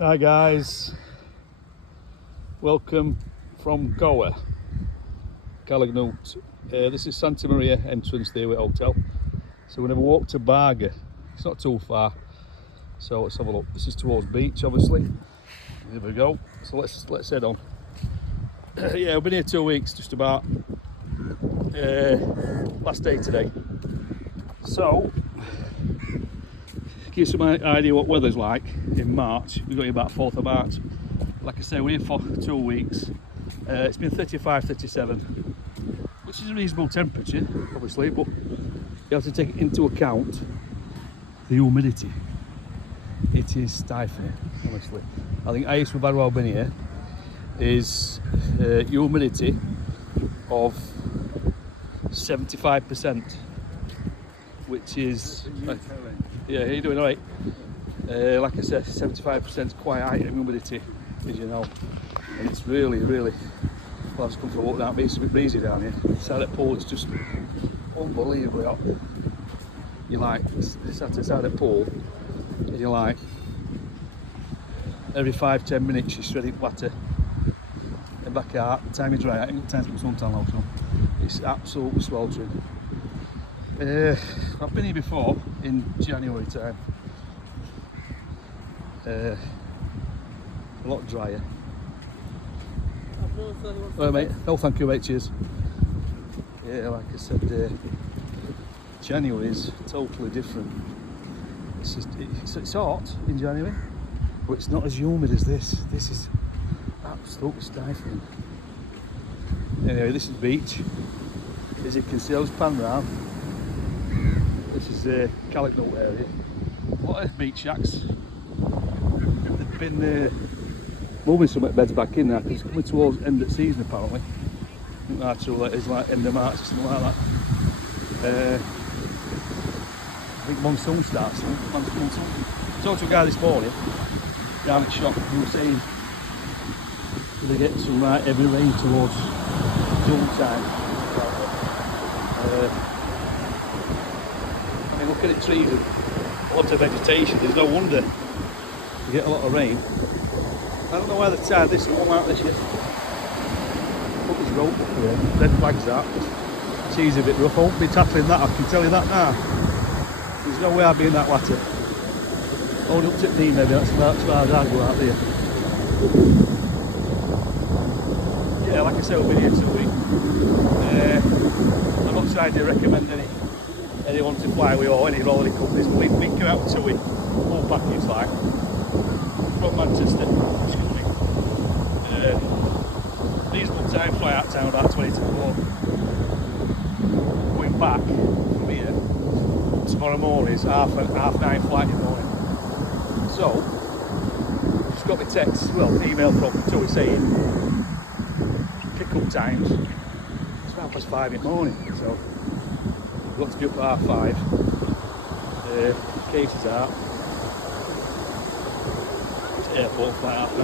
Hi guys, welcome from Goa, Callagnoot. This is Santa Maria entrance there with hotel. So we're going to walk to Baga. It's not too far. So let's have a look. This is towards beach, obviously. There we go. So let's head on. Yeah, we've been here 2 weeks, just about. Last day today. So give you some idea what weather's like in March. We've got here about 4th of March. Like I say, we're here for 2 weeks. It's been 35, 37, which is a reasonable temperature, obviously, but you have to take into account the humidity. It is stifling, honestly. I think highest we've had while been here is humidity of 75%, which is yeah, you're doing all right. Like I said, 75% is quite high in humidity, as you know, and it's really, well, I've just come for a walk down. It's a bit breezy down here. The side of the pool is just unbelievably hot. You like sat outside the pool, and you're like every 5-10 minutes you're shredding water and back out. The time you dry out, ain't got time to put suntan lotion on. It's absolutely sweltering. I've been here before in January time. A lot drier. Well, mate, no thank you, mate, cheers. Yeah, like I said, January is totally different. It's hot in January, but it's not as humid as this. This is absolutely stifling. Anyway, this is beach. As you can see, I'll just pan round. This is Callagnoot area. A lot of beach shacks. They've been moving some beds back in now because it's coming towards end of season apparently. I think that's all it is, like end of March or something like that. I think monsoon starts soon. Monsoon. I talked to a guy this morning down at the shop. He was saying they get some right heavy rain towards June time. I mean, look at the trees and a lot of vegetation. There's no wonder you get a lot of rain. I don't know why they've tied this one out this year. Put this rope up here, red flags that. She's a bit rough. I won't be tackling that, I can tell you that now. There's no way I'll be in that water. Only up to the knee maybe, that's about as far as I go out there. Yeah, like I said, we've been here 2 weeks. I'm not trying to recommend anyone to fly with or any holiday companies, but we came out with 2 weeks, full package like, from Manchester, excuse me. Reasonable time, fly out of town about 20 to 4. Going back from here, tomorrow morning is half 9 flight in the morning. So, just got me text, well, email from Tui saying, pick-up times, it's 5:30 in the morning, so we've got to be up at 5:30. Cases out. Airport flight half 9.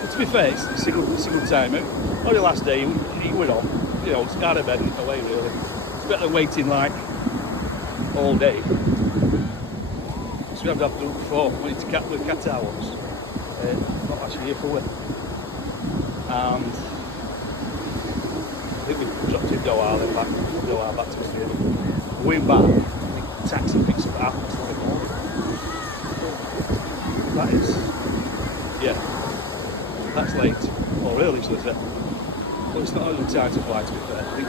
But to be fair, it's a good time. On the last day, he went on, you know, it's out of bed and away really. It's better than waiting like all day. So we have to do it before. We need to cat with Qatar once. Not actually here for it. And I think we dropped in Doha, then back to Australia. Going back. Taxi picks up at 1:30 in the morning. That is, yeah, that's late, or early, should I say. But it's not a good time to fly, to be fair. I think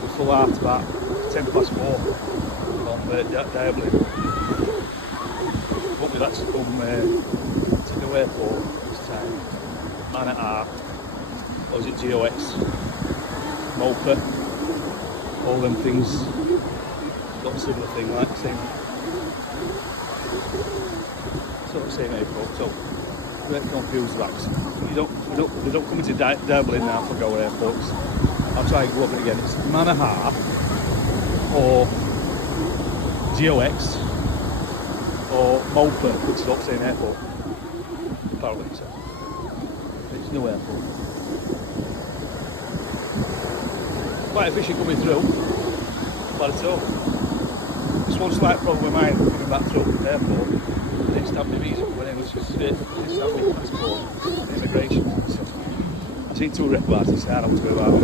we flew out about 4:10 on Dublin. But we've actually come to the airport this time. Man at R, or is it GOX, Mopa, all them things. Got a similar thing, like the same sort of same airport. So we're confused about it. We don't come into Dublin now for Goa airports. I'll try and go over it again. It's Manahar or GOX or Mopa, which is not the same airport. Apparently, so it's no airport. Quite efficient coming through. But it's all. Just one slight problem with mine coming back through the airport. They didn't stamp my visa when it was just straight. They didn't stamp my passport, immigration and stuff. I seen two red bars, they said I don't know about it.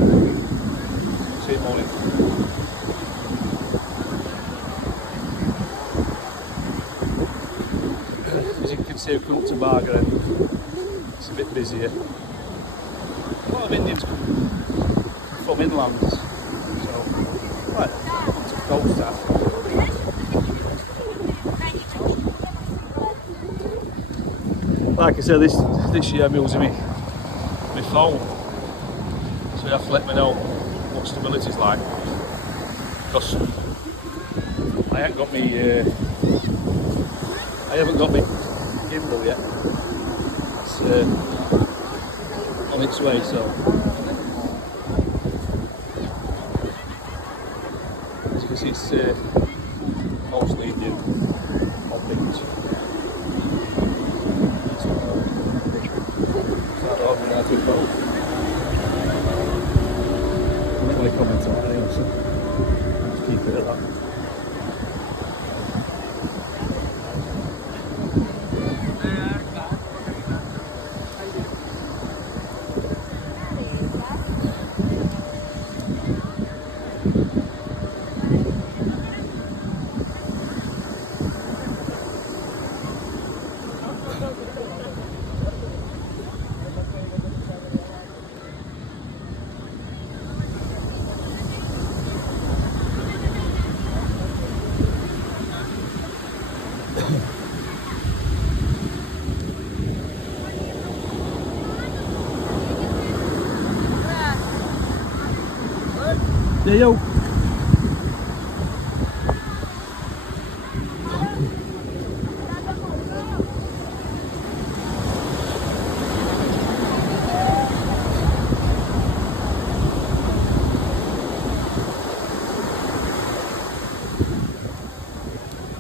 See it morning. As you can see, we've come up to Barga and it's a bit busier. A lot of Indians come from inland, so right, on to coast that. Like I said, this year I'm using my phone, so you have to let me know what stability's like, because I haven't got me gimbal yet. It's on its way, so as you can see, it's mostly Indian objects. I'm not going to comment on it anyway, so I'll just keep it at that. Yeah, yo. A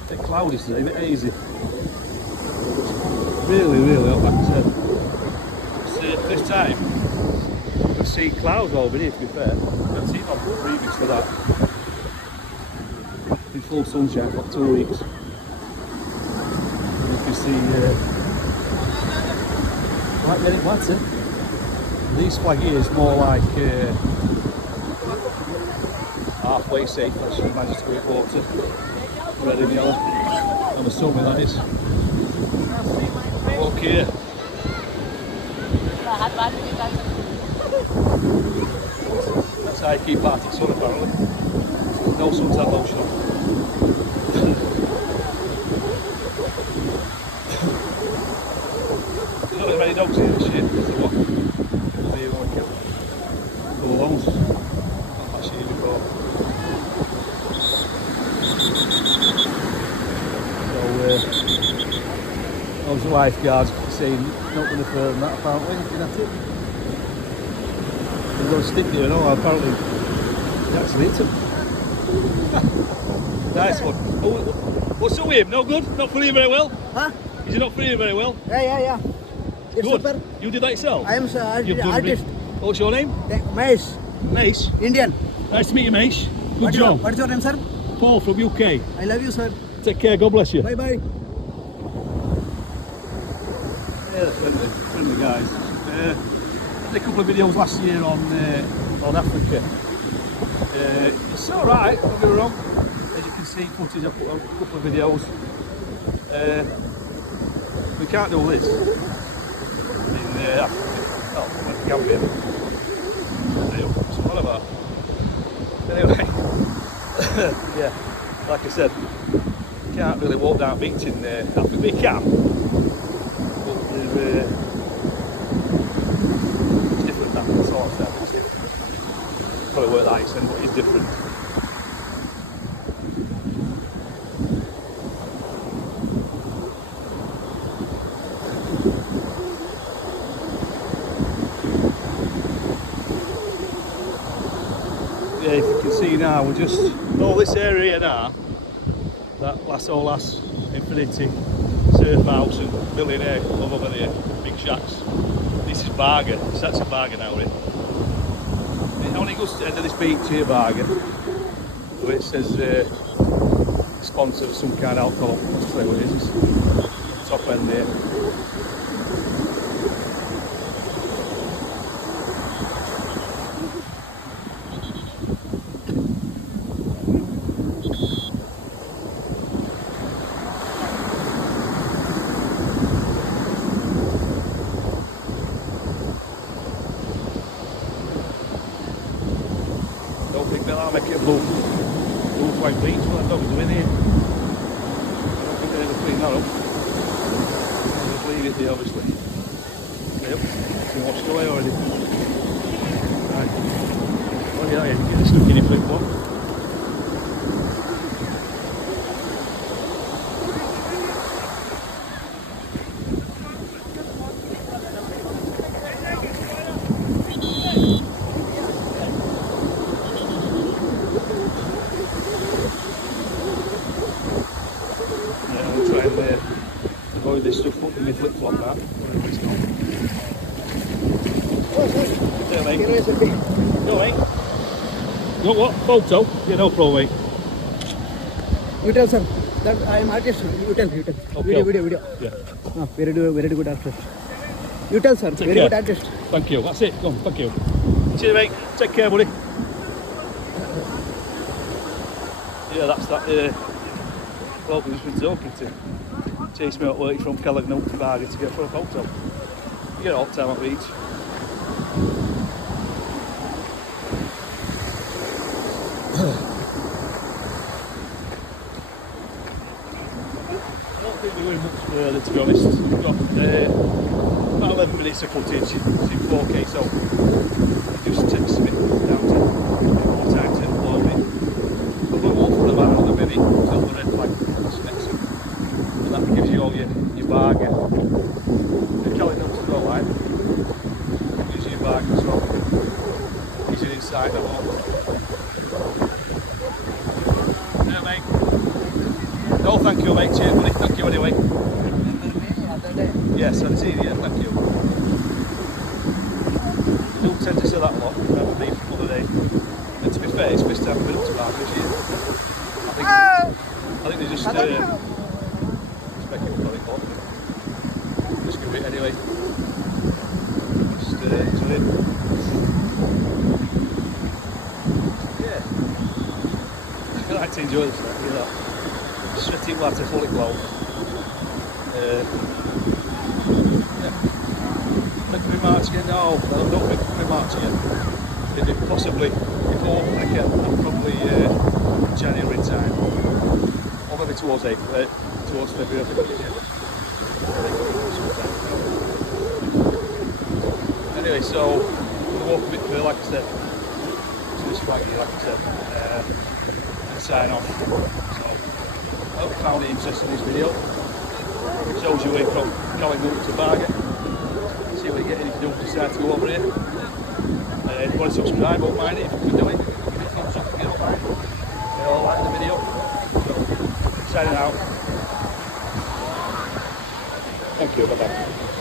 bit cloudy today, a bit hazy. Really hot, like I said. It's this time we see clouds over here, to be fair. I've seen on previous to that. In full sunshine for like 2 weeks. And you can see like getting wetter. These flag here is more like halfway safe as Her Majesty reported. Red and yellow. I'm assuming that is. Look here. That's how you keep out of the sun apparently. No suntan lotion. There's not as many dogs here this year as there were. People here want to kill full loans. Not last year before. So those lifeguards saying not going to further than that apparently, looking at it. They're going to stick there and all, apparently they actually hit him. Nice one. Oh, what's up with him? No good? Not feeling very well? Huh? Is he not feeling very well? Yeah. It's Good. super. You did that yourself? I am You've done artist. What's your name? Mace, Mace. Indian. Nice to meet you, Mace. Good job. What's your name, sir? Paul from UK. I love you, sir. Take care, God bless you. Bye. Yeah, they're friendly guys. I did a couple of videos last year on Africa. It's alright, don't get me wrong. As you can see, footage, I put a couple of videos. We can't do this in Africa. Oh, we can be. So what about? Anyway, yeah, like I said, you can't really walk down beach in Africa. We can, but it's different. That sort of stuff. It's different. Probably work like Iceland, but it's different. Yeah, if you can see now, we're just all this area now. That last Infinity, Surf House and Millionaire Club over there, big shacks. This is Barga, it's actually Barga now, right? It only goes to the end of this beach here, Barga, where it says spot sponsor of some kind of alcohol. Let's say what it is. It's top end there. Don't think they'll make it a blue white beach. Well, I don't do in here. I don't think they'll ever clean that up. They'll just leave it there, obviously. Yep, it's been washed away already. Right. Oh yeah, you get stuck in your flip flop. Try and avoid this stuff up in my flip flop now. Whatever it's not. Oh, sir. Yeah, mate. Here is a big. Go, mate. You want what? Photo? Yeah, no problem, mate. You tell, sir. That I am artist. You tell. Okay. Video. Yeah. Very good artist. You tell, sir. Very care. good artist. Thank you. That's it. Go on. Thank you. Cheers, mate. Take care, buddy. Yeah, that's that. Bloke we've just been talking to. Chased me out work from Callagnall to Barger to get for a photo. You get all the time at the beach. I don't think we're going much further, to be honest. We've got about 11 minutes of footage. It's in 4K, so it just takes a bit down to more time to upload it. We're going to walk for the van at the minute until the red flag connects up. And that gives you all your bargain. The Callagnall to go line gives you your bargain as well. Gives you inside the wall. Yeah, mate. No, thank you, mate. Cheers, buddy. Thank you anyway. Yes, I've seen you. Thank you. I don't tend to say that a lot. Remember me from the other day. And to be fair, it's first time I've been up to Barger this year. I think they just making a funny call. Just do it anyway. Just do it. Yeah. I like to enjoy this stuff, you know. Sweaty water fully glow. Yeah. Looking at March again? No, I don't think we're March yet. Maybe possibly before again, probably January time. Or maybe towards April, towards February, I think it is, yeah. Anyway, so we'll walk a bit further, like I said, to this flag here, like I said, and sign off. So I hope you found it interesting, this video. It shows you way from Callagnall to Barger. See what you get if you don't decide to go over here. If you want to subscribe, don't mind it if you can do it. Give it a thumbs up if you don't mind. They all like the video. So, signing out. Thank you, bye bye.